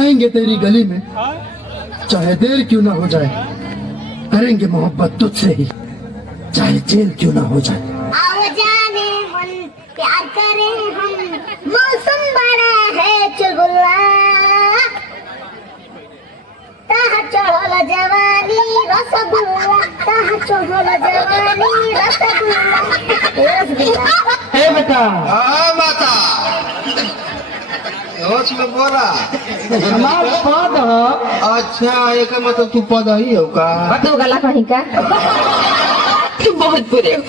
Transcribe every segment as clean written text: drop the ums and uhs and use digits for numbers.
आएंगे तेरी गली में, चाहे देर क्यों ना हो जाए, करेंगे मोहब्बत तुझसे ही, चाहे जेल क्यों ना हो जाए। आओ जाने मन प्यार करें हम, मौसम बड़ा है चुलबुला, ताहा चढ़ल जवानी रसगुल्ला, ताहा चढ़ल जवानी रसगुल्ला। ए बेटा, हाँ माता, होश में बोला। हमार पद ह। अच्छा, एक मतलब तू पद ही हो का? तू गला कहीं का? तुम बहुत बुरे हो,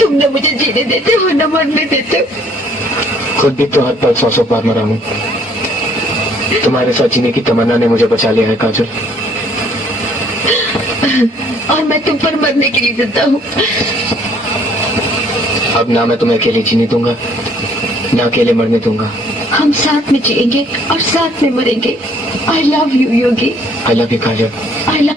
तुम न मुझे जीने देते हो न मरने देते हो। खुद भी तो हद तक 100 बार मरा हूँ। तुम्हारे साथ जीने की तमन्ना ने मुझे बचा लिया है काजल। और मैं तुम पर मरने के लिए जिंदा हूँ। अब ना मैं तुम्हें अकेले जीने दूंगा, ना अकेले मरने दूंगा। हम साथ में जिएंगे और साथ में मरेंगे। I love you Yogi. I love you Kajal. I love.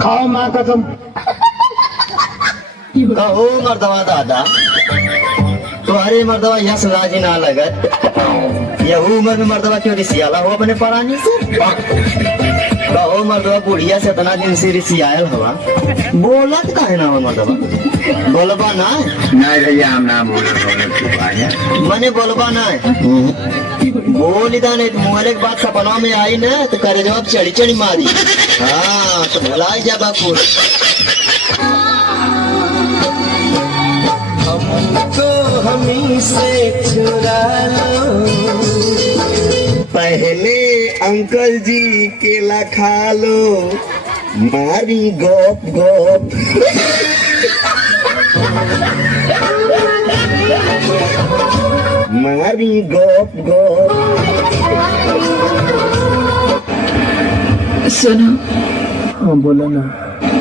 खाओ माँ कसम। कहो मर्दवा दादा, तुम्हारे मर्दवा यहाँ सुराजी ना लगत, यहू उम्र में मर्दवा क्यों रिसियाला हो अपने परानी से? कहो मर्दवा बुढ़िया से इतना दिन से रिसियाल हवा, बोलत काहे ना हो मर्दवा? बोलबा ना? नहीं भैया, हम ना बोल मने बोलबा ना? बोली था नहीं, तुम्हारे एक बात सपना में आई ना तो करे जवाब चढ़ी चढ़ी मारी। हाँ तो भलाई जा बापू। हमको हमी से चुरा लो, पहले अंकल जी केला खा लो, मारी गोप गोप। मारी गोप गोप। सुनो, हाँ बोला ना।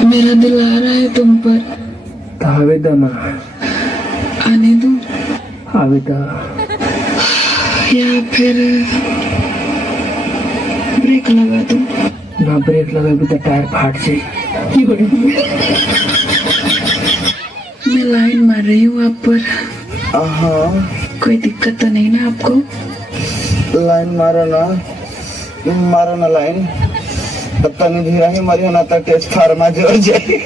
मेरा दिल आ रहा है तुम पर। आवेदा ना, आने दो आवेदा। या फिर ब्रेक लगा दो। ना ब्रेक लगे तो टायर फाट जाए। मैं लाइन मार रही हूँ आप पर। हाँ कोई दिक्कत तो नहीं ना आपको? लाइन मारो ना लाइन। तब तक धीरा ही मरी ना तक टेस्ट फार्मा जोड़ जाए।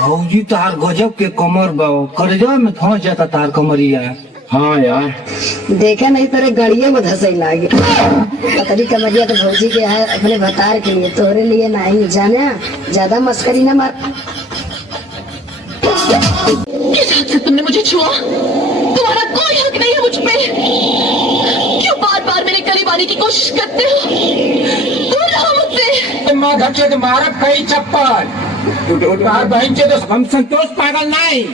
भौजी तार गजब के कमर बाओ, करेजा में फंस जाता तार कमरिया। हाँ यार, देखा नहीं तेरे गड़िए में धसई लागे। पतरी कमरिया तो भौजी के है अपने भतार के लिए, तोहरे लिए नहीं। जाना ज्यादा मस्करी न मार। किस हद से तुमने मुझे छुआ? तुम्हारा कोई हक नहीं है मुझ पे। क्यों बार बार मेरे करीब आने की कोशिश करते हो? दूर रहो मुझसे। माँ धक्के तो मारा कई चप्पल। तार बहन के तो हम संतोष पागल नहीं।